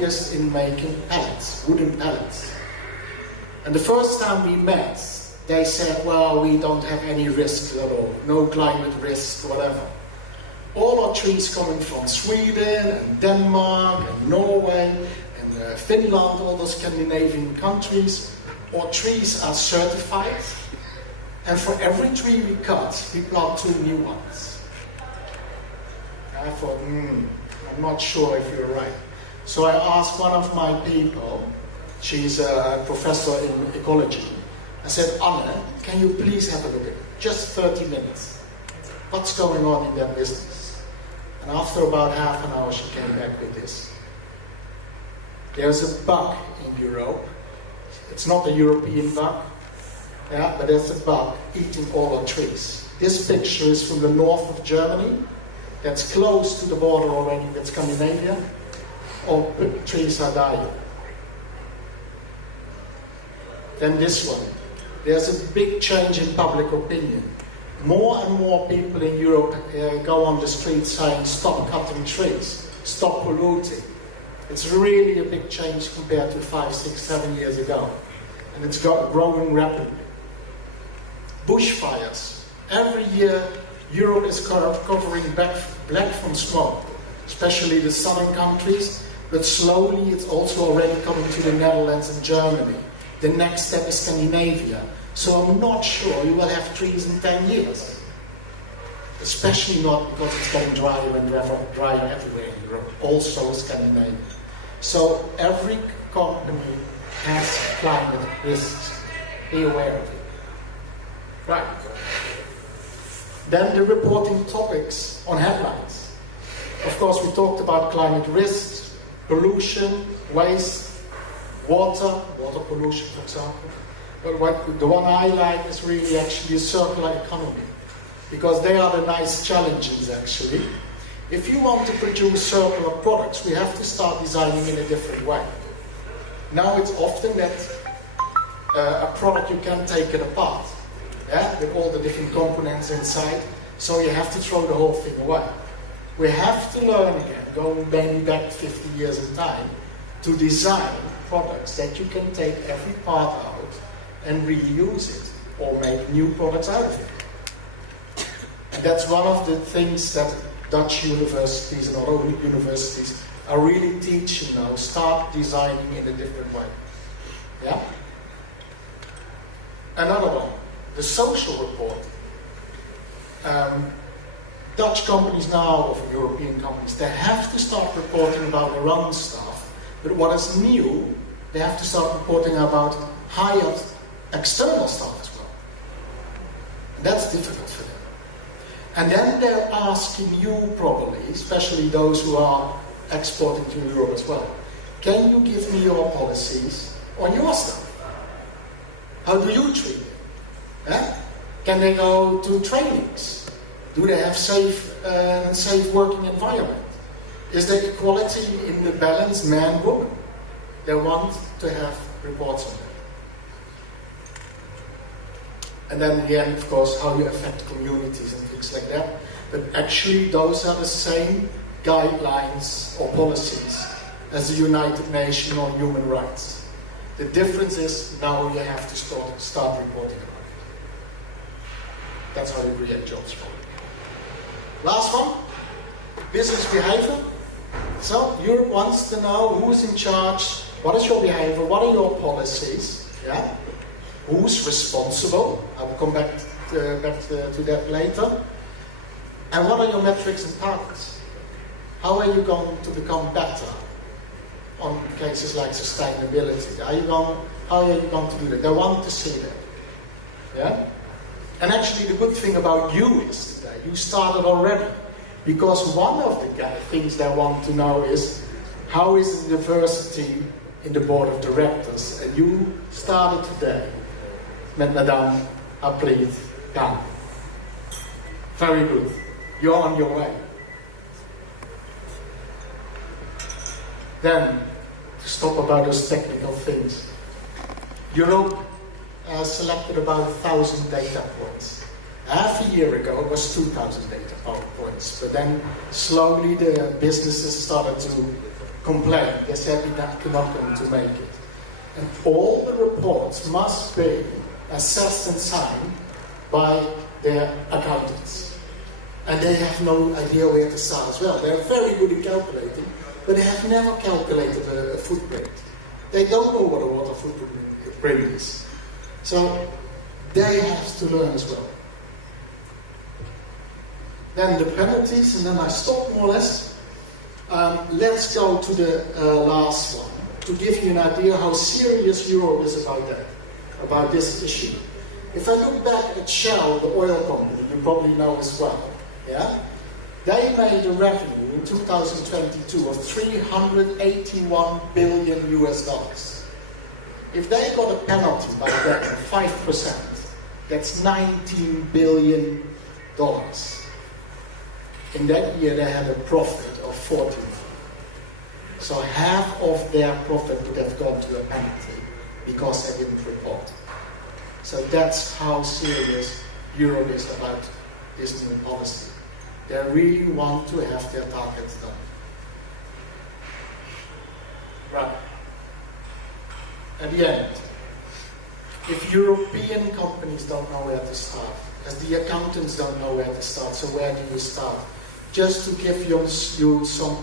biggest in making pallets, wooden pallets. And the first time we met, they said, well, we don't have any risks at all, no climate risk, whatever. All our trees coming from Sweden and Denmark and Norway and Finland, all those Scandinavian countries, our trees are certified, and for every tree we cut, we plant 2 new ones. And I thought, I'm not sure if you're right. So I asked one of my people, she's a professor in ecology, I said, Anne, can you please have a look at it? Just 30 minutes. What's going on in that business? And after about half an hour, she came back with this. There's a bug in Europe. It's not a European bug, yeah, but there's a bug eating all our trees. This picture is from the north of Germany. That's close to the border already with Scandinavia. All trees are dying. Then this one. There's a big change in public opinion. More and more people in Europe go on the streets saying, stop cutting trees, stop polluting. It's really a big change compared to 5, 6, 7 years ago. And it's growing rapidly. Bushfires. Every year, Europe is covering black from smoke, especially the southern countries, but slowly it's also already coming to the Netherlands and Germany. The next step is Scandinavia. So I'm not sure you will have trees in 10 years. Especially not because it's getting drier and drier everywhere in Europe, also Scandinavia. So every company has climate risks. Be aware of it. Right. Then the reporting topics on headlines. Of course, we talked about climate risks, pollution, waste, water pollution, for example. But the one I like is really actually a circular economy, because they are the nice challenges actually. If you want to produce circular products, we have to start designing in a different way. Now it's often that a product you can take it apart, yeah, with all the different components inside, so you have to throw the whole thing away. We have to learn again, going maybe back 50 years in time, to design products that you can take every part out and reuse it, or make new products out of it. And that's one of the things that Dutch universities and other universities are really teaching now. Start designing in a different way. Yeah? Another one, the social report. Dutch companies now, or European companies, they have to start reporting about their own stuff. But what is new, they have to start reporting about hired external stuff as well. And that's difficult for them. And then they're asking you probably, especially those who are exporting to Europe as well, can you give me your policies on your stuff? How do you treat it? Yeah? Can they go to trainings? Do they have safe working environment? Is there equality in the balance man-woman? They want to have reports on that. And then in the end, of course, how you affect communities and things like that. But actually, those are the same guidelines or policies as the United Nations on human rights. The difference is now you have to start reporting about it. That's how you create jobs for it. Last one, business behavior. So Europe wants to know who's in charge, what is your behavior, what are your policies, yeah? Who's responsible? I will come back to that later. And what are your metrics and targets? How are you going to become better on cases like sustainability? How are you going to do that? They want to see that. Yeah? And actually the good thing about you is that you started already. Because one of the things they want to know is, how is the diversity in the board of directors? And you started today. Met Madame Applied Khan. Very good. You're on your way. Then, to stop about those technical things. Europe selected about 1,000 data points. Half a year ago it was 2,000 data points. But then slowly the businesses started to complained. They said we're not going to make it. And all the reports must be assessed and signed by their accountants. And they have no idea where to start as well. They're very good at calculating, but they have never calculated a footprint. They don't know what a water footprint is. So they have to learn as well. Then the penalties, and then I stop more or less. Let's go to the last one, to give you an idea how serious Europe is about that, about this issue. If I look back at Shell, the oil company, you probably know as well, yeah? They made a revenue in 2022 of $381 billion US. If they got a penalty by that of 5%, that's $19 billion. In that year they had a profit of 40 million. So half of their profit would have gone to a penalty because they didn't report. So that's how serious Europe is about this new policy. They really want to have their targets done. Right. At the end, if European companies don't know where to start, as the accountants don't know where to start, so where do you start? Just to give you some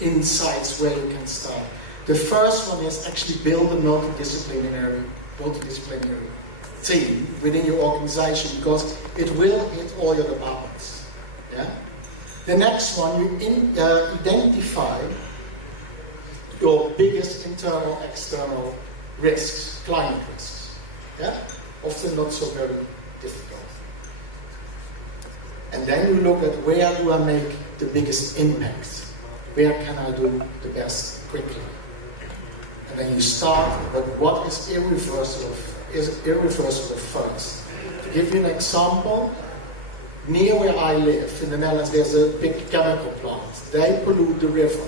insights where you can start. The first one is actually build a multidisciplinary team within your organization, because it will hit all your departments. Yeah? The next one, you identify your biggest internal, external risks, climate risks. Yeah? Often not so very difficult. And then you look at where do I make the biggest impact? Where can I do the best quickly? And then you start, but what is irreversible first? To give you an example, near where I live, in the Netherlands, there's a big chemical plant. They pollute the river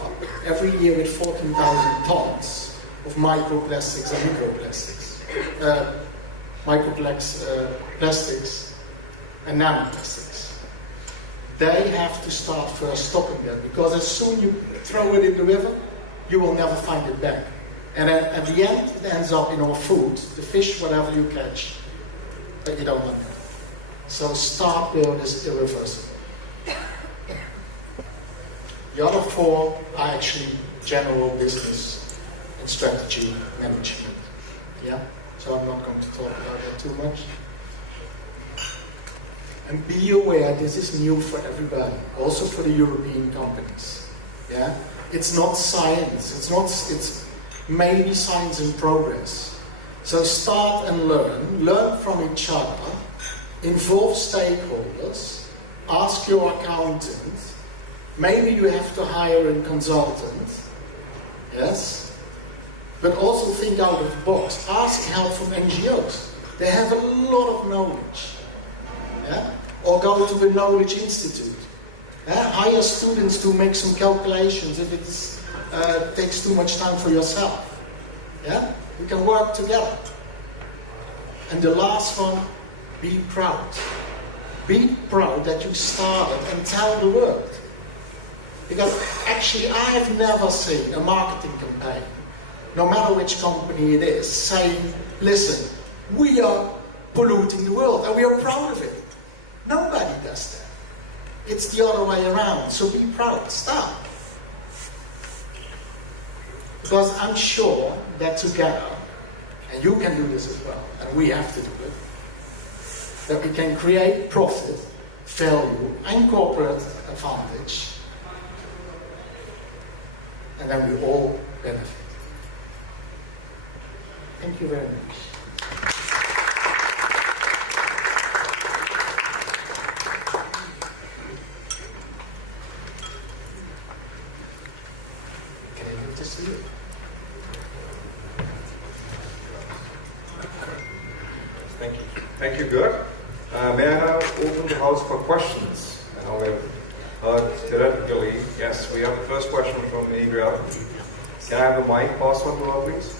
every year with 14,000 tons of microplastics and microplastics. Plastics and nanoplastics. They have to start first stopping that, because as soon you throw it in the river, you will never find it back. And at the end, it ends up in our food, the fish, whatever you catch, but you don't want that. So start where it is irreversible. The other four are actually general business and strategy management. Yeah? So I'm not going to talk about that too much. And be aware, this is new for everybody, also for the European companies. Yeah? It's not science, it's maybe science in progress. So start and learn from each other, involve stakeholders, ask your accountant, maybe you have to hire a consultant, yes? But also think out of the box, ask help from NGOs. They have a lot of knowledge. Yeah? Or go to a knowledge institute. Yeah? Hire students to make some calculations if it takes too much time for yourself. Yeah? We can work together. And the last one, be proud. Be proud that you started and tell the world. Because actually I have never seen a marketing campaign, no matter which company it is, saying, listen, we are polluting the world and we are proud of it. Nobody does that. It's the other way around. So be proud. Start. Because I'm sure that together, and you can do this as well, and we have to do it, that we can create profit, value, and corporate advantage, and then we all benefit. Thank you very much. Thank you, Geert. May I now open the house for questions? And I'll have theoretically, yes, we have the first question from Adriel. Can I have a mic passed on to her, please?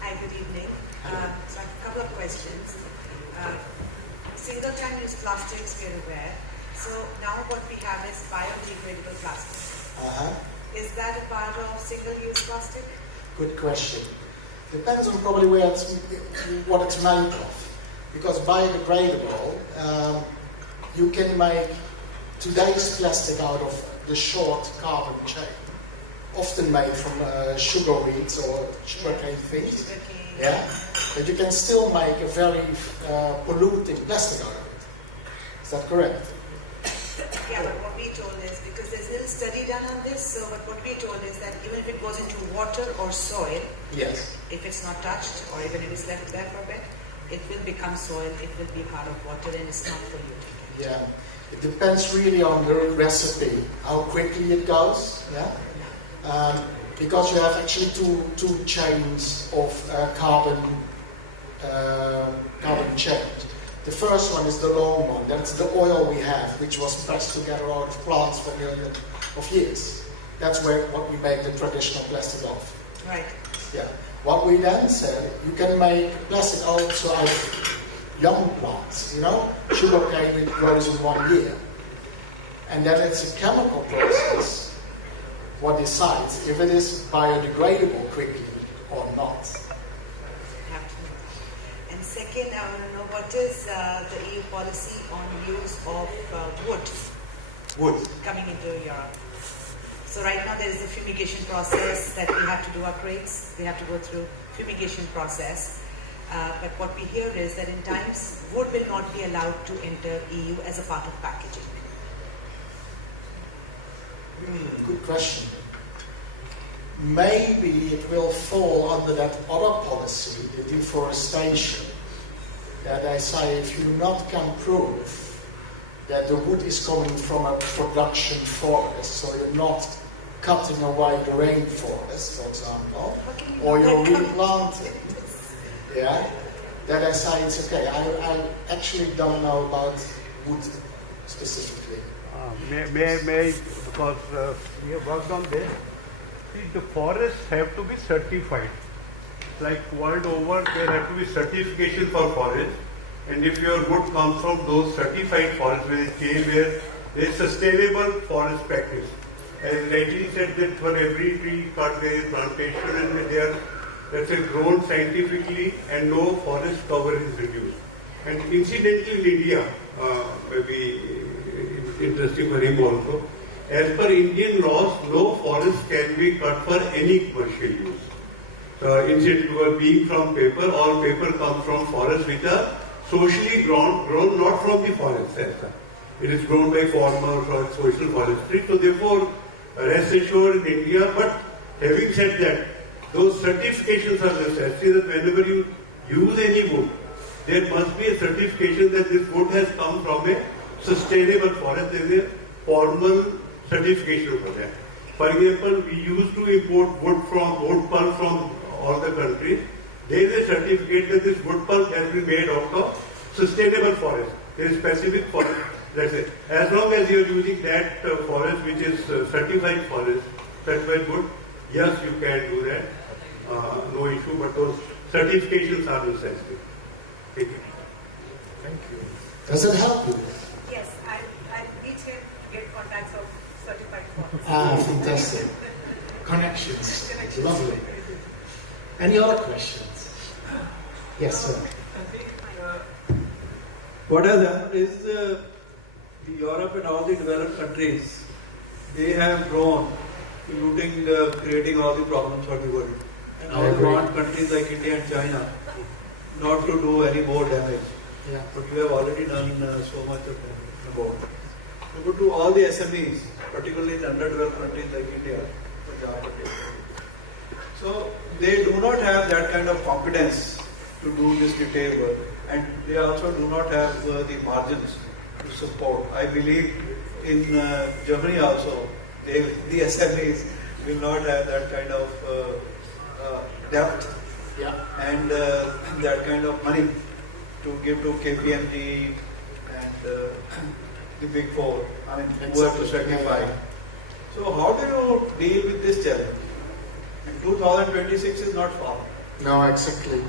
Hi, good evening. So I have a couple of questions. Single-time use plastics, we are aware. So now what we have is biodegradable plastic. Uh-huh. Is that a part of single-use plastic? Good question. Depends on probably what it's made of. Because biodegradable, you can make today's plastic out of the short carbon chain, often made from sugar beets or sugarcane things. Sugarcane. Yeah, but you can still make a very polluting plastic out of it. Is that correct? Yeah, but what we told is, because there's a little study done on this, so but what we told is that even if it goes into water or soil, Yes. if it's not touched or even if it's left there for a bit, it will become soil, it will be part of water and it's not polluted. Yeah. It depends really on the recipe, how quickly it goes. Yeah. Because you have actually two chains of carbon change. The first one is the long one. That's the oil we have, which was pressed together out of plants for millions of years. That's what we make the traditional plastic of. Right. Yeah. What we then said, you can make plastic also out of young plants. Sugarcane which grows in 1 year, and that it's a chemical process. What decides if it is biodegradable quickly or not. And second, I want to know what is the EU policy on use of wood coming into Europe. So right now there is a fumigation process that we have to do our crates. We have to go through fumigation process. But what we hear is that in times wood will not be allowed to enter EU as a part of packaging. Good question. Maybe it will fall under that other policy, the deforestation, that I say if you not can prove that the wood is coming from a production forest, so you're not cutting away the rainforest, for example, or you're replanting, yeah, that I say it's okay. I actually don't know about wood specifically. May because we have worked on this. See, the forests have to be certified. Like world over, there have to be certification for forests. And if your wood comes from those certified forests, where there is sustainable forest practice. As rightly said, that for every tree cut there is plantation, and they are, let's say, grown scientifically, and no forest cover is reduced. And incidentally, in India, maybe interesting for him also, as per Indian laws, no forest can be cut for any commercial use. Incidentally, being from paper, all paper comes from forests which are socially grown not from the forest sector. It is grown by farmers or social forestry. So therefore, rest assured in India, but having said that, those certifications are necessary that whenever you use any wood, there must be a certification that this wood has come from a sustainable forest. There is a formal certification for that. For example, we used to import wood pulp from all the countries. There is a certificate that this wood pulp has been made out of sustainable forest. There is specific forest. That's it. As long as you are using that forest which is certified forest, certified wood, yes, you can do that. No issue, but those certifications are necessary. Thank you. Thank you. Does it help you? Yes, I need to get contacts of certified forests. Fantastic. Connections. Lovely. Any other questions? Yes, sir. I think what has happened is Europe and all the developed countries, they have grown, polluting, creating all the problems for the world. And I want countries like India and China not to do any more damage. Yeah. But we have already done so much of about. So to all the SMEs, particularly in underdeveloped countries like India, Punjab, so they do not have that kind of competence to do this detailed work, and they also do not have the margins to support. I believe in Germany also, the SMEs will not have that kind of depth and that kind of money to give to KPMG and the Big Four, who have to certify. So how do you deal with this challenge? And 2026 is not far. No, exactly.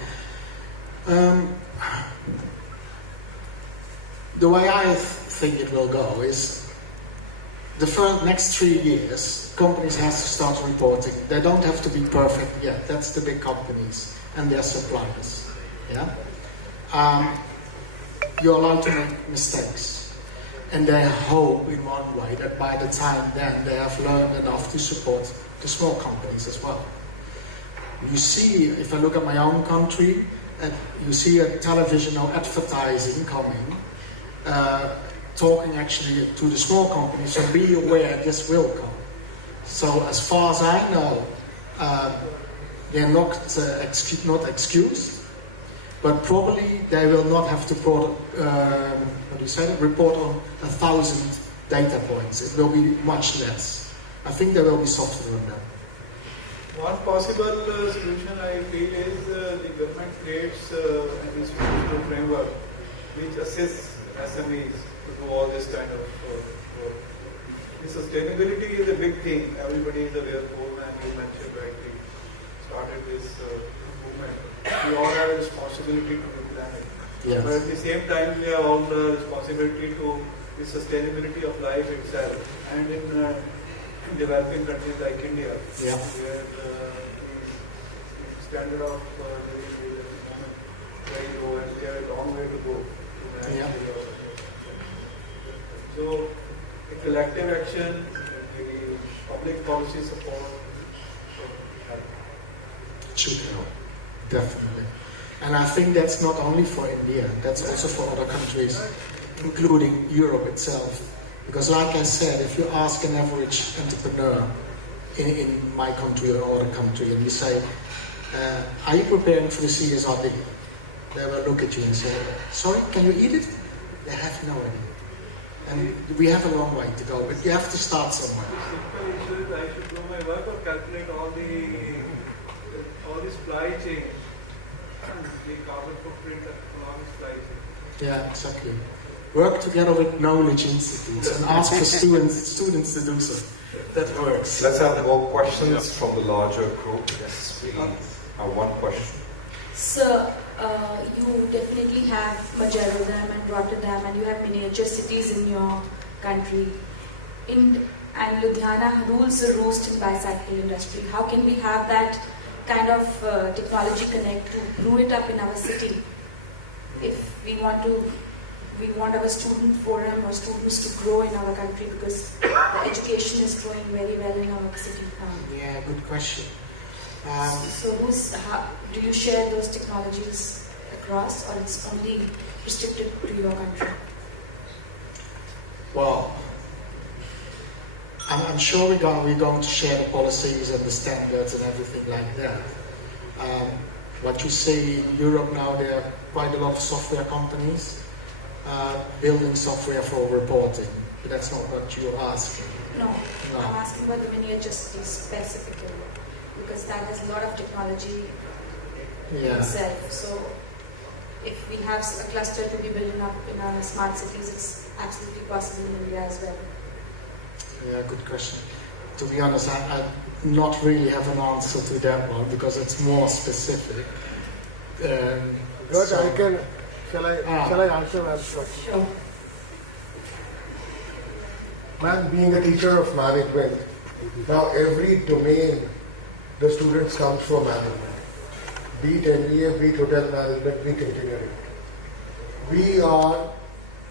the way I think it will go is the next 3 years, companies have to start reporting. They don't have to be perfect yet. That's the big companies and their suppliers. Yeah, you're allowed to make mistakes, and they hope in one way that by the time then they have learned enough to support the small companies as well. You see, if I look at my own country, you see a television or advertising coming, talking actually to the small companies, so be aware this will come. So as far as I know, they're not excused, but probably they will not have to report on 1,000 data points. It will be much less. I think there will be software on that. One possible solution I feel is the government creates an institutional framework which assists SMEs to do all this kind of work. The sustainability is a big thing. Everybody is aware of it, and you mentioned rightly started this movement. We all have a responsibility to the planet. Yes. But at the same time, we have all the responsibility to the sustainability of life itself. And in developing countries like India, yeah, where the standard of living is at the moment very low, and we have a long way to go to manage yeah. So, a collective action, the public policy support should help, definitely. And I think that's not only for India, that's also for other countries, including Europe itself. Because like I said, if you ask an average entrepreneur in my country or other country, and you say, are you preparing for the CSRD? They will look at you and say, sorry, can you eat it? They have no idea. And we have a long way to go, but you have to start somewhere. Simple issue is I should do my work or calculate all the supply chain, the carbon footprint along the supply chain. Yeah, exactly. Work together with knowledge institutes and ask for students to do so. That works. Let's have more questions from the larger group. Yes, we have one question. So, you definitely have Majerodam and Rotterdam, and you have miniature cities in your country. And Ludhiana rules the roost in bicycle industry. How can we have that kind of technology connect to brew it up in our city? If we want our student forum or students to grow in our country, because the education is growing very well in our city. Yeah, good question. So do you share those technologies across, or it's only restricted to your country? Well, I'm sure we're going to share the policies and the standards and everything like that. What you see in Europe now, there are quite a lot of software companies building software for reporting. But that's not what you're asking. No, I'm asking about the miniature cities specifically, because that has a lot of technology itself. So if we have a cluster to be building up in our smart cities, it's absolutely possible in India as well. Yeah, good question. To be honest, I not really have an answer to that one because it's more specific. Good, shall I answer that question? Sure. Man, being a teacher of management, now every domain the students come from management. Be it MBA, be it hotel management, be it engineering. We are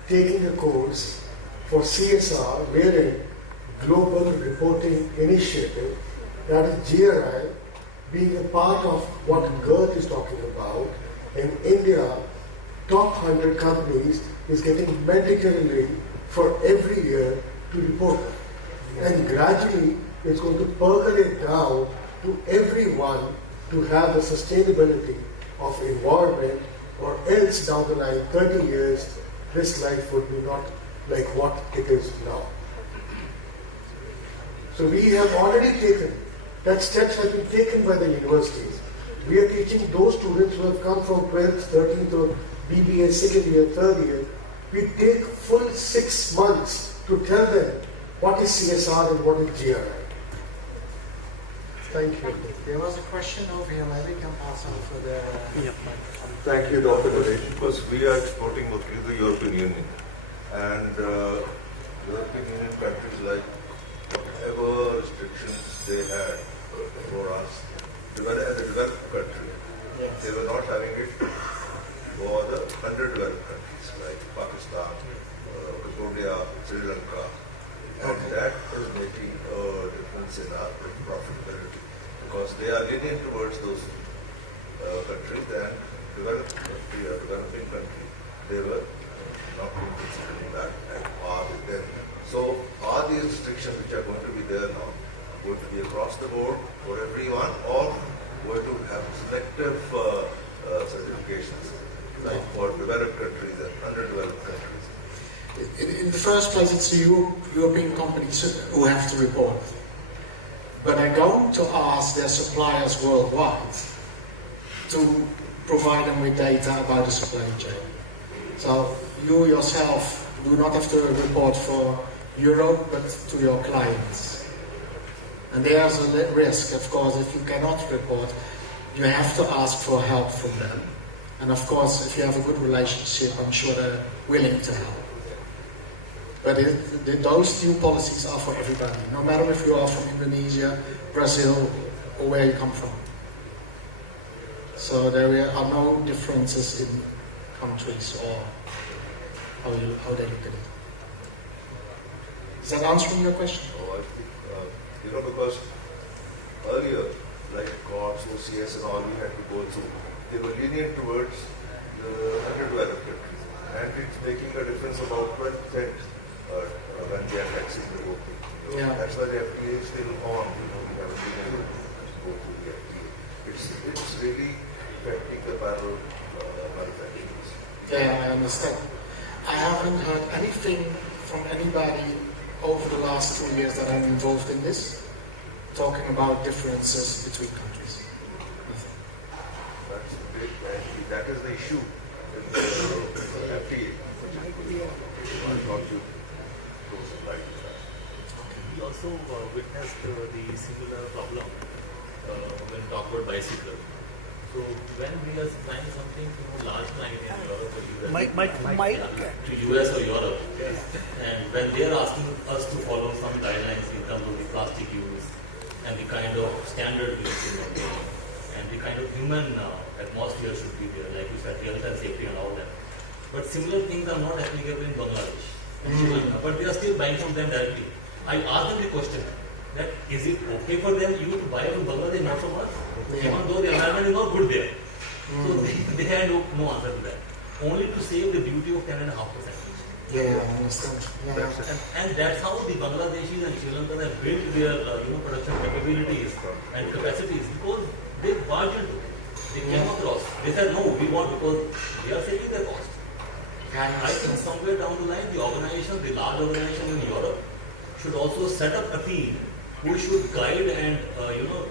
taking a course for CSR, wherein Global Reporting Initiative, that is GRI, being a part of what Geert is talking about. In India, top 100 companies is getting mandatory for every year to report. And gradually, it's going to percolate down to everyone to have the sustainability of environment, or else down the line, 30 years, this life would be not like what it is now. So we have already taken, that steps have been taken by the universities. We are teaching those students who have come from 12th, 13th, or BBA, second year, third year. We take full 6 months to tell them what is CSR and what is GRI. Thank you. There was a question over here. Maybe we can pass on for the... Thank you, Dr. Ganesh. Because we are exporting mostly to the European Union. And European Union countries, like whatever restrictions they had for us, as a developed country, they were not having it for the underdeveloped countries like Pakistan, Cambodia, Sri Lanka. And that is making a difference in our profitability because they are leaning towards those countries and developing country, they were not being considering that at par with them. So are these restrictions which are going to be there now going to be across the board for everyone, or going to have selective certifications like for developed countries and underdeveloped countries? In the first place, it's the European companies who have to report. But they're going to ask their suppliers worldwide to provide them with data about the supply chain. So you yourself do not have to report for Europe, but to your clients. And there's a risk, of course, if you cannot report, you have to ask for help from them. And of course, if you have a good relationship, I'm sure they're willing to help. But those new policies are for everybody, no matter if you are from Indonesia, Brazil, or where you come from. So there are no differences in countries or how they look at it. Is that answering your question? Oh, I think, because earlier, like COPS, OCS and all we had to go through, they were lenient towards the underdeveloped countries. And it's making a difference about 20% when they are taxing the local. Yeah. That's why the FTA is still on. We haven't been able to go through the FTA. It's really affecting the parallel manufacturers. Yeah, I understand. I haven't heard anything from anybody over the last 2 years that I'm involved in this, talking about differences between countries. That's big, and that is the issue in the FTA. I thought you throw some light on that. We also witnessed the similar problem when talk about bicycle. So when we are supplying something to a large client in Europe or US, to US or Europe, and when they are asking us to follow some guidelines in terms of the plastic use and the kind of standard we should maintain and the kind of human atmosphere should be there, like you said, health and safety and all that. But similar things are not applicable in Bangladesh and Sri Lanka, but they are still buying from them directly. I asked them the question that is it okay for them you to buy from Bangladesh, not from us? Even though the environment is not good there. So they had no answer to that. Only to save the duty of 10.5%. Yeah, I understand. Yeah. And that's how the Bangladeshis and Sri Lankans have built their production capabilities and capacities, because they barged into it. They came across. They said, no, we want, because they are saving their cost. I think somewhere down the line, the large organization in Europe should also set up a team who should guide and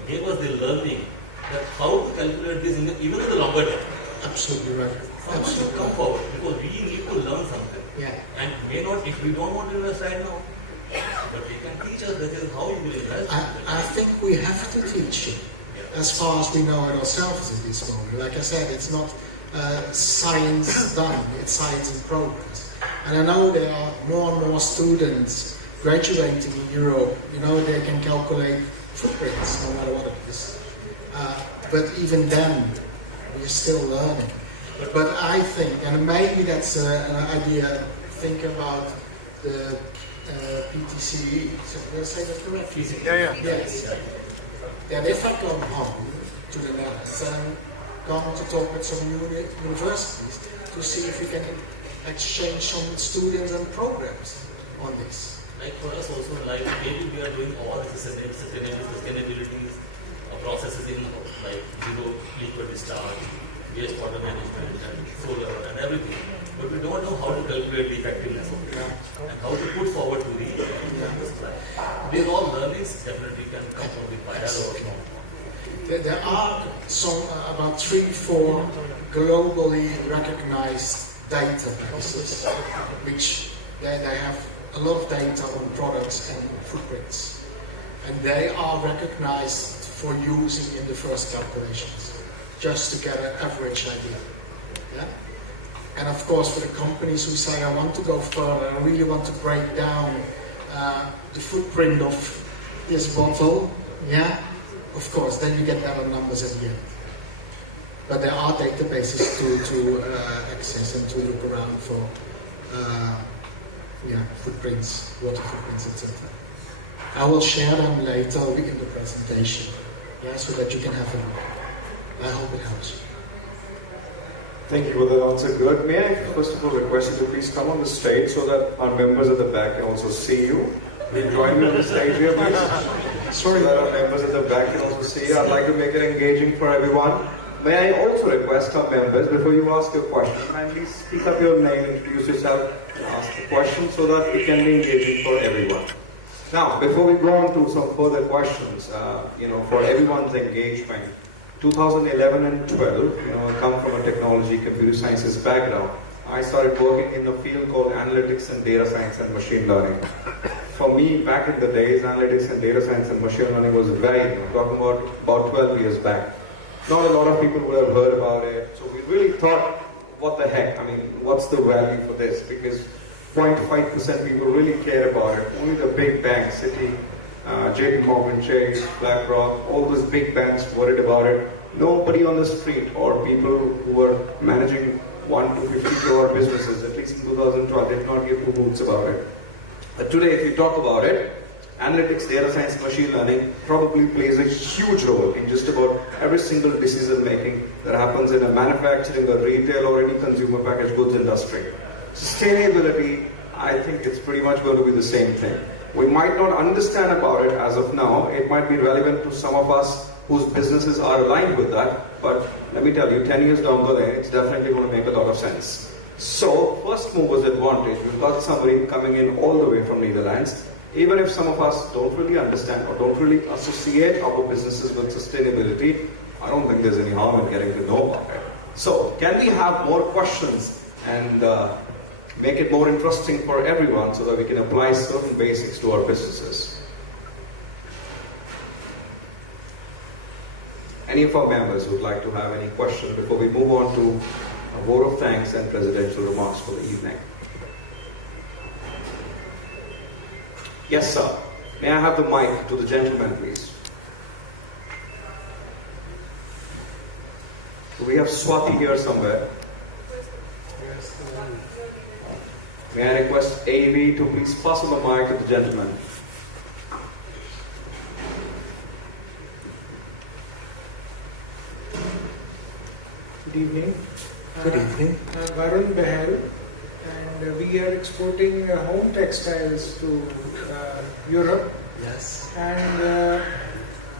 give us the learning that how to calculate this even in the longer term. Absolutely right. Someone should come forward, because we need to learn something. Yeah. And may not, if we don't want to invest right now, but they can teach us that is how you will invest. I think we have to teach it as far as we know it ourselves in this moment. Like I said, it's not science done, it's science in progress. And I know there are more and more students graduating in Europe. They can calculate footprints no matter what it is. But even then, we're still learning. But I think, and maybe that's an idea, think about the PTCE. So did I say that correctly? Yeah. Yes. That if I come home to the Netherlands and I'm going to talk with some universities to see if we can exchange some students and programs on this. Like for us also, like maybe we are doing all the sustainability processes in like zero liquid discharge, wastewater management and solar and everything. But we don't know how to calculate the effectiveness of it and how to put forward to the supply. These all learnings definitely can come from the buyer or from. There are some about 3-4 globally recognized databases, which they have a lot of data on products and footprints, and they are recognized for using in the first calculations, just to get an average idea. Yeah. And of course, for the companies who say, I want to go further, I really want to break down the footprint of this bottle, yeah, of course, then you get better numbers at the end. But there are databases to access and to look around for footprints, water footprints, etc. I will share them later in the presentation, yeah, so that you can have a look. I hope it helps. Thank you for that answer, Geert. May I first of all request you to please come on the stage so that our members at the back can also see you. Will you join me on the stage here, please? Sorry. So that our members at the back can also see you. I'd like to make it engaging for everyone. May I also request our members, before you ask your question, kindly speak up your name, introduce yourself, and ask the question so that it can be engaging for everyone. Now, before we go on to some further questions, for everyone's engagement, 2011 and 12, I come from a technology, computer sciences background. I started working in a field called analytics and data science and machine learning. For me, back in the days, analytics and data science and machine learning was very new, talking about 12 years back. Not a lot of people would have heard about it, so we really thought, what the heck, what's the value for this? Because 0.5% people really care about it. Only the big banks, Citi, JP Morgan Chase, BlackRock, all those big banks worried about it. Nobody on the street or people who were managing 1 to 50 crore businesses, at least in 2012, did not give two hoots about it. But today, if you talk about it, analytics, data science, machine learning probably plays a huge role in just about every single decision making that happens in a manufacturing, a retail, or any consumer packaged goods industry. Sustainability, I think it's pretty much going to be the same thing. We might not understand about it as of now. It might be relevant to some of us whose businesses are aligned with that. But let me tell you, 10 years down the line, it's definitely going to make a lot of sense. So, first mover's advantage. We've got somebody coming in all the way from Netherlands. Even if some of us don't really understand or don't really associate our businesses with sustainability, I don't think there's any harm in getting to know about it. So, can we have more questions and make it more interesting for everyone so that we can apply certain basics to our businesses? Any of our members would like to have any questions before we move on to a vote of thanks and presidential remarks for the evening? Yes, sir. May I have the mic to the gentleman, please? Do we have Swati here somewhere? May I request AV to please pass on the mic to the gentleman? Good evening. Good evening. I'm Varun Behel, and we are exporting home textiles to Europe. Yes. And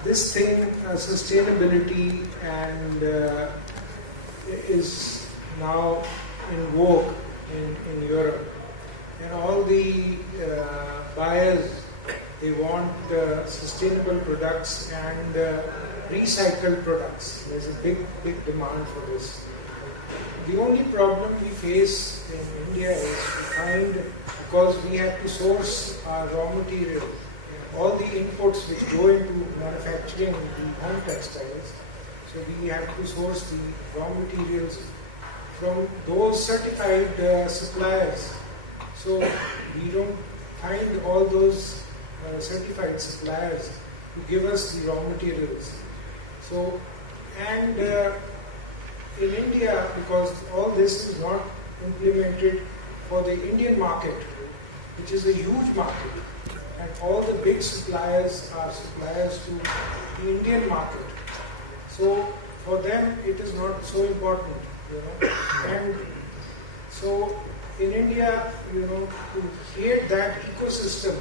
this thing, sustainability, and is now in vogue in Europe. And all the buyers, they want sustainable products and recycled products. There's a big demand for this. The only problem we face in India is we find, because we have to source our raw material, all the inputs which go into manufacturing the home textiles, so we have to source the raw materials from those certified suppliers. So we don't find all those certified suppliers to give us the raw materials. So, and in India, because all this is not implemented for the Indian market, which is a huge market, and all the big suppliers are suppliers to the Indian market. So for them it is not so important, And so in India, to create that ecosystem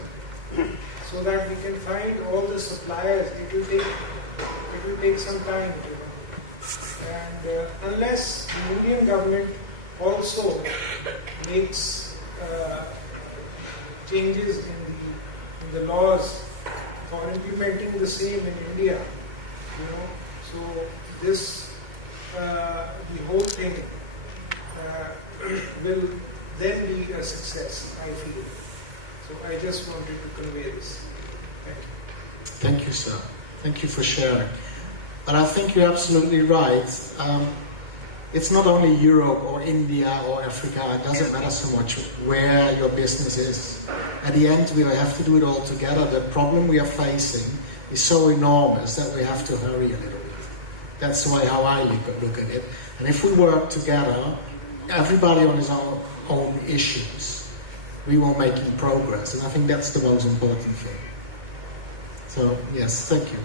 so that we can find all the suppliers, it will take some time, And unless the Indian government also makes changes in the laws for implementing the same in India, so this the whole thing will then be a success, I feel. So I just wanted to convey this. Thank you. Thank you, sir. Thank you for sharing. And I think you're absolutely right. it's not only Europe or India or Africa, it doesn't matter so much where your business is. At the end, we have to do it all together. The problem we are facing is so enormous that we have to hurry a little bit. That's the way how I look at it. And if we work together, everybody on his own issues, we will make progress. And I think that's the most important thing. So, yes, thank you.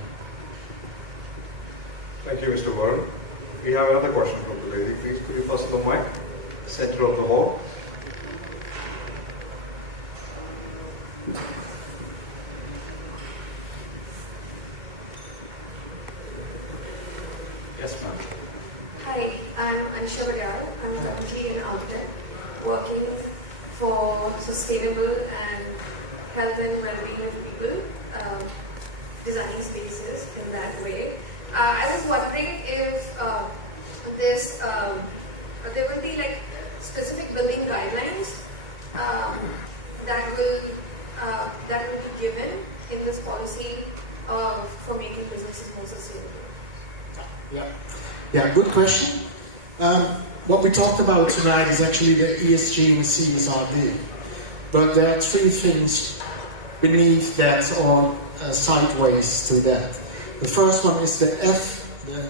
Thank you, Mr. Warren. We have another question from the lady. Please, could you pass the mic? Center of the hall. Yes, ma'am. Hi, I'm Anisha Bagal. I'm currently in Outlet, working for sustainable and health and well-being of people, designing spaces in that way. I was wondering if there will be like specific building guidelines that will be given in this policy for making businesses more sustainable. Yeah, good question. What we talked about tonight is actually the ESG and CSRD, but there are three things beneath that or sideways to that. The first one is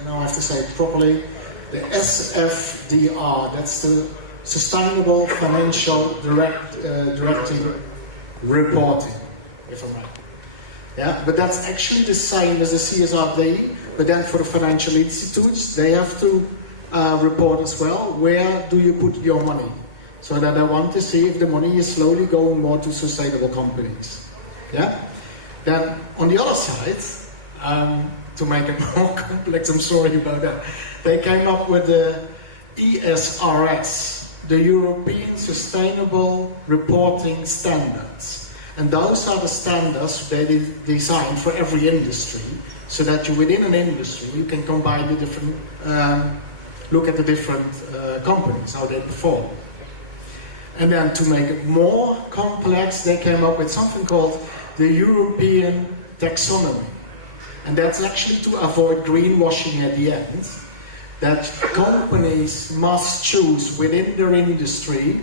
now I have to say it properly, the SFDR, that's the Sustainable Financial Directive Reporting, if I'm right. Yeah, but that's actually the same as the CSRD, but then for the financial institutes, they have to report as well, where do you put your money? So that I want to see if the money is slowly going more to sustainable companies. Yeah? Then on the other side, to make it more complex, I'm sorry about that, they came up with the ESRS, the European Sustainable Reporting Standards. And those are the standards they designed for every industry, so that you, within an industry, you can combine the different, look at the different companies, how they perform. And then to make it more complex, they came up with something called the European Taxonomy. And that's actually to avoid greenwashing at the end, that companies must choose within their industry,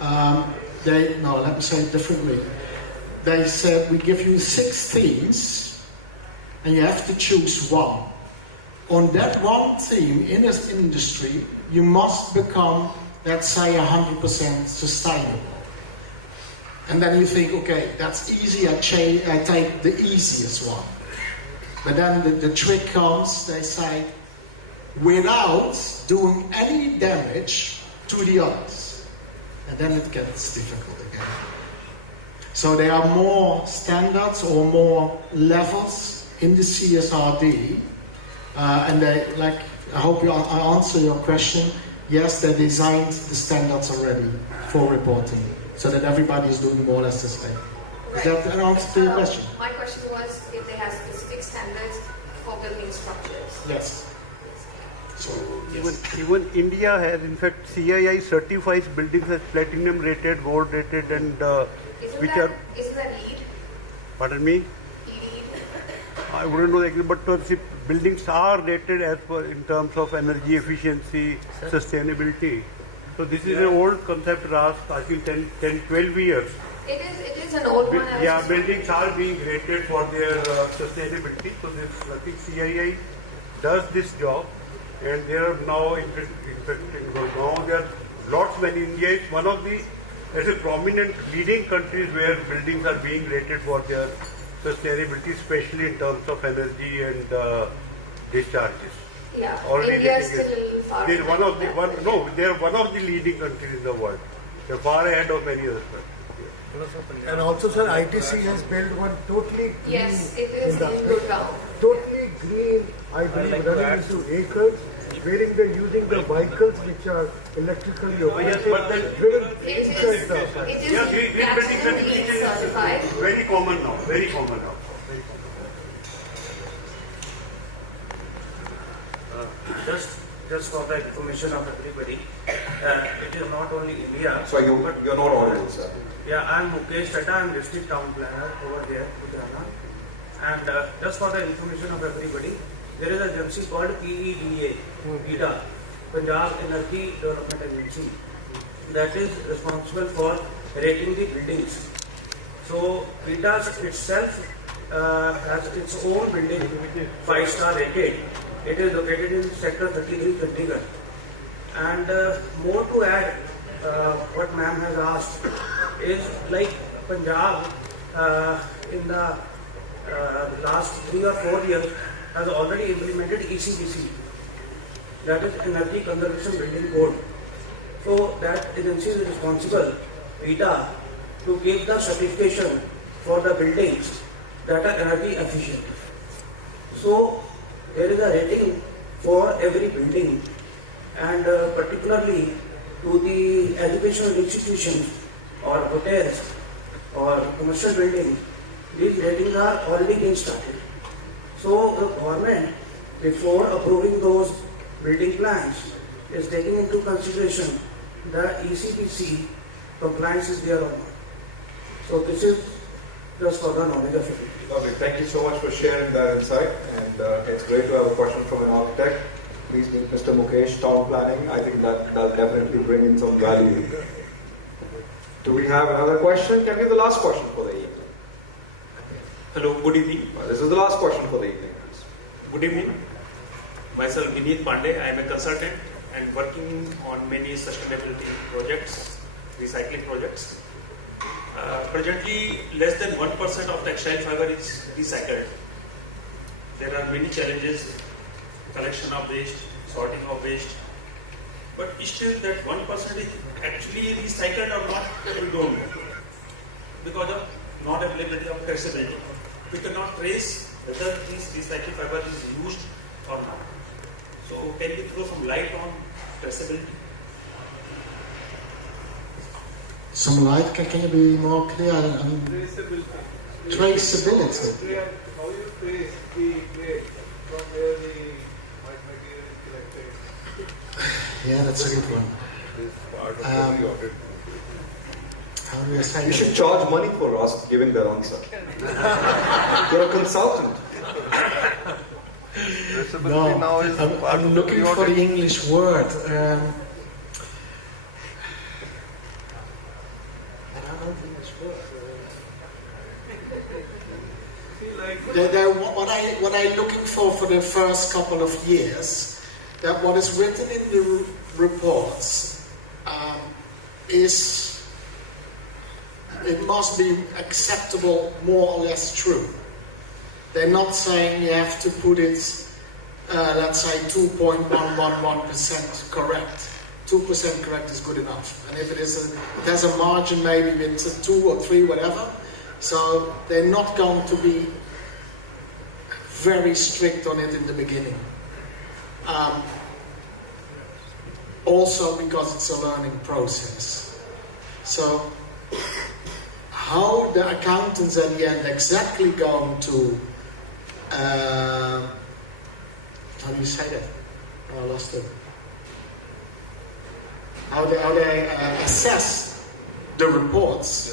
let me say it differently. They said, we give you 6 themes, and you have to choose one. On that one theme in this industry, you must become, let's say, 100% sustainable. And then you think, okay, that's easy, I take the easiest one. But then the trick comes, they say, without doing any damage to the others. And then it gets difficult again. So there are more standards or more levels in the CSRD. And they, like, I hope I answer your question. Yes, they designed the standards already for reporting, so that everybody is doing more or less the same. Is that an answer to your question? My question was if they have specific standards for building structures. Yes. So, Even India has, in fact, CII certifies buildings as platinum rated, gold rated, and Isn't that LEED? Pardon me? LEED. I wouldn't know exactly, but buildings are rated as per in terms of energy efficiency, sustainability. So this is an old concept, last I think 10, 12 years. It is an old one. Buildings are being rated for their sustainability. So this, I think CII does this job, and they are now now there are lots many. India is one of the prominent leading countries where buildings are being rated for their sustainability, especially in terms of energy and discharges. Yeah, Already India is still far. They're one of the leading countries in the world. They're far ahead of many other countries. And also, sir, ITC has built one totally green. Yes, it is in Gurgaon. Totally green, I believe, running into acres, wherein they're using the vehicles which are electrically operated. It is national LEED certified. Very common now. Very common now. Just for the information of everybody, it is not only India. So you're not audible, sir. Yeah, I'm Mukesh Tata, I'm district town planner over there, Ludhiana. And just for the information of everybody, there is a agency called PEDA, Punjab Energy Development Agency, that is responsible for rating the buildings. So PITA itself has its own building, 5-star rated. It is located in Sector 33, Chandigarh. And more to add, what ma'am has asked is like Punjab in the last 3 or 4 years has already implemented ECBC, that is Energy Conservation Building Code. So that agency is responsible, PITA, to give the certification for the buildings that are energy efficient. So there is a rating for every building, and particularly to the educational institutions or hotels or commercial buildings, these ratings are already being started. So the government, before approving those building plans, is taking into consideration the ECBC compliance is there or not. So this is just for the knowledge of it. Lovely. Thank you so much for sharing that insight, and it's great to have a question from an architect. Please meet Mr. Mukesh, Town Planning. I think that'll definitely bring in some value. Do we have another question? Can we have the last question for the evening? Hello, good evening. This is the last question for the evening, please. Good evening. Myself, Vineet Pandey. I am a consultant and working on many sustainability projects, recycling projects. Presently, less than 1% of textile fiber is recycled. There are many challenges, collection of waste, sorting of waste, but still that 1% is actually recycled or not, we don't know. Because of not availability of traceability. We cannot trace whether this recycled fiber is used or not. So can you throw some light on traceability? Some light, can you be more clear? Traceability. Traceability. How you trace the grade from where the material is collected? Yeah, that's a good one. How do you say You should charge money for us giving that answer. You're a consultant. No, I'm looking for the English word. What I'm looking for the first couple of years, that what is written in the reports is, it must be acceptable, more or less true. They're not saying you have to put it, let's say 2.111% correct. 2% correct is good enough. And if it has a margin maybe with 2 or 3, whatever. So they're not going to be very strict on it in the beginning. Also because it's a learning process. So how the accountants at the end exactly going to, how do you say that? Oh, I lost it. How they assess the reports,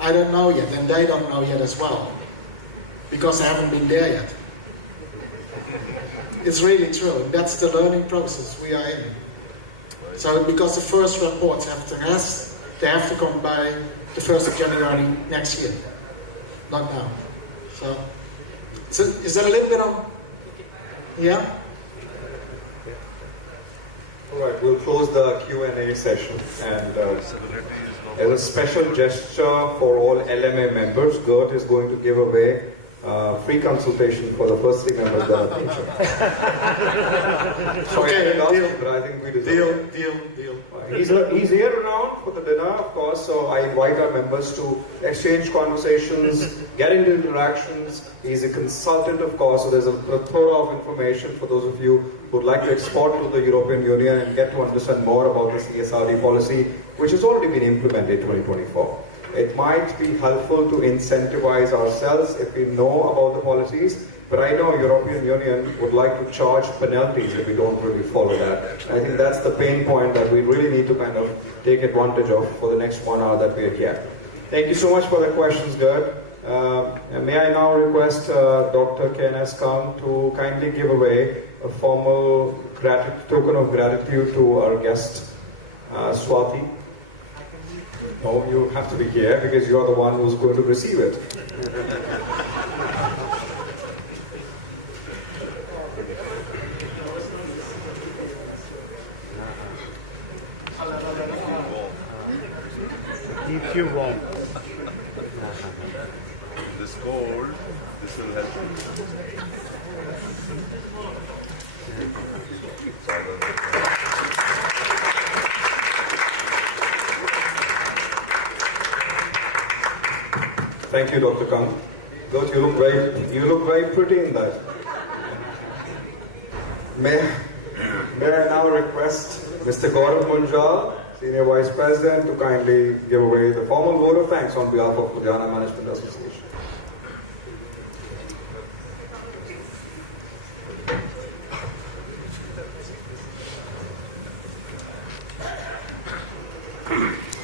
I don't know yet, and they don't know yet as well, because they haven't been there yet. It's really true. That's the learning process we are in. So because the first reports they have to come by the 1st of January next year, not now. So is that a little bit of, yeah? All right, we'll close the Q&A session, and as a special gesture for all LMA members, Geert is going to give away free consultation for the first 3 members that are teaching. Okay, deal. But I think we deserve Deal. He's here around for the dinner, of course, so I invite our members to exchange conversations, get into interactions. He's a consultant, of course, so there's a plethora of information for those of you who would like to export to the European Union and get to understand more about the CSRD policy, which has already been implemented in 2024. It might be helpful to incentivize ourselves if we know about the policies, but I know European Union would like to charge penalties if we don't really follow that. And I think that's the pain point that we really need to kind of take advantage of for the next 1 hour that we are here. Thank you so much for the questions, Geert. May I now request Dr. K.N.S. Kang to kindly give away a formal token of gratitude to our guest, Swati. No, you have to be here because you are the one who's going to receive it. Keeps you warm. This cold, this will help you. Thank you, Dr. Kang. Good, you look very pretty in that. May I now request Mr. Gaurav Munjal, Senior Vice President, to kindly give away the formal vote of thanks on behalf of Ludhiana Management Association.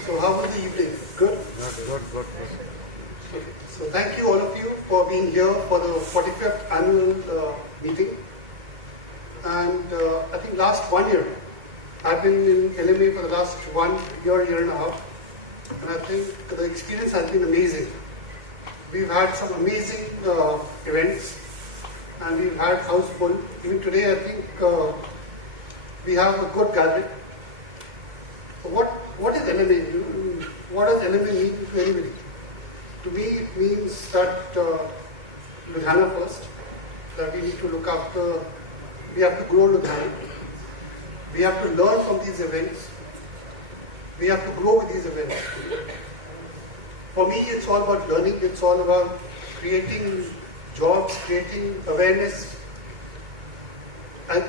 So how was the evening? Good? Good. So thank you all of you for being here for the 45th annual meeting. And I think last 1 year, I've been in LMA for the last 1 year and a half. And I think the experience has been amazing. We've had some amazing events and we've had house full. Even today, I think we have a good gathering. So what is LMA? What does LMA mean to anybody? To me, it means that Ludhiana first, that we need to look after, we have to grow Ludhiana. We have to learn from these events. We have to grow with these events. For me, it's all about learning. It's all about creating jobs, creating awareness. And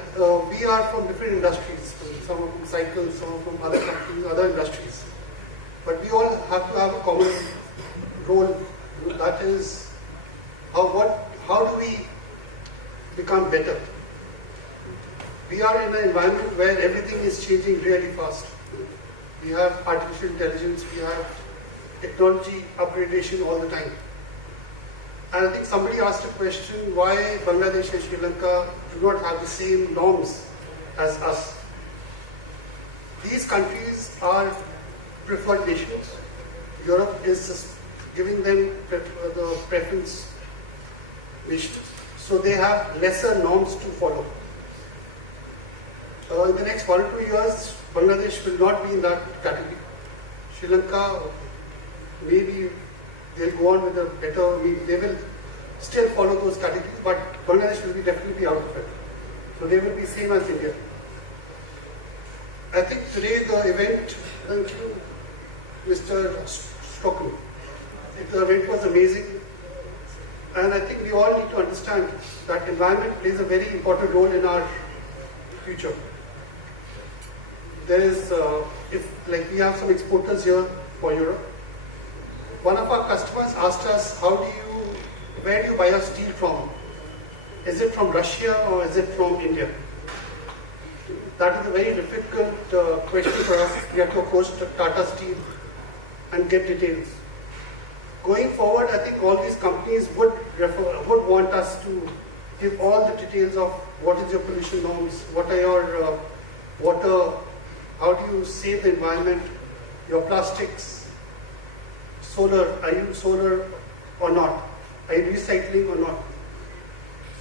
we are from different industries. Some are from cycles, some are from other companies, other industries. But we all have to have a common role. That is, how do we become better? We are in an environment where everything is changing really fast. We have artificial intelligence, we have technology upgradation all the time. And I think somebody asked a question, why Bangladesh and Sri Lanka do not have the same norms as us. These countries are preferred nations. Europe is just giving them the preference nations. So they have lesser norms to follow. In the next 1 or 2 years, Bangladesh will not be in that category. Sri Lanka, maybe they'll go on with a better, they will still follow those categories, but Bangladesh will definitely be out of it. So they will be same as India. I think today the event, thank you, Mr. Stroucken. The event was amazing. And I think we all need to understand that environment plays a very important role in our future. There is, we have some exporters here for Europe. One of our customers asked us, where do you buy your steel from? Is it from Russia or is it from India? That is a very difficult question for us. We have to approach Tata Steel and get details. Going forward, I think all these companies would want us to give all the details of what is your pollution norms, what are your water, how do you save the environment, your plastics, solar, are you solar or not? Are you recycling or not?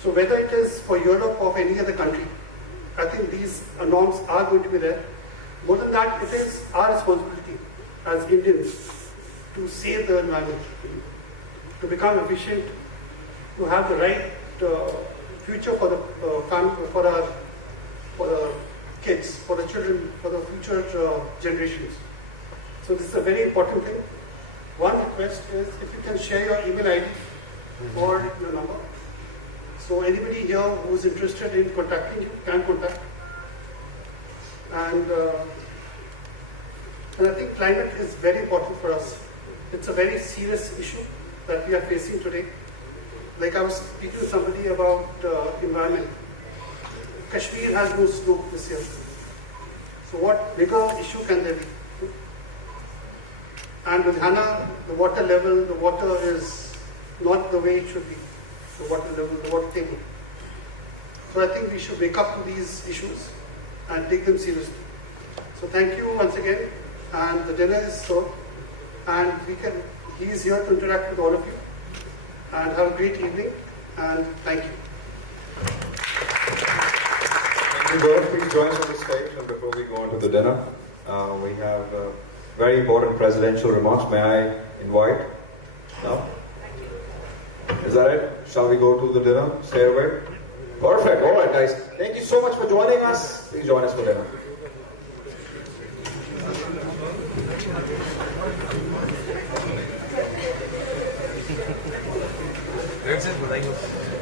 So whether it is for Europe or for any other country, I think these norms are going to be there. More than that, it is our responsibility as Indians to save the environment, to become efficient, to have the right future for the family, for the kids, for the children, for the future generations. So this is a very important thing. One request is if you can share your email ID or your number. So anybody here who is interested in contacting you can contact. And I think climate is very important for us. It's a very serious issue that we are facing today. Like I was speaking to somebody about environment. Kashmir has no snow this year. So what bigger issue can there be? And Ludhiana, the water level, the water is not the way it should be, the water level, the water table. So I think we should wake up to these issues and take them seriously. So thank you once again, and the dinner is served, and he is here to interact with all of you, and have a great evening, and thank you. Thank you, Geert. Please join us on the stage, and before we go on to the dinner, we have very important presidential remarks. May I invite? No? Is that it? Shall we go to the dinner? Stay away? Perfect. All right, guys. Thank you so much for joining us. Please join us for dinner. That's it.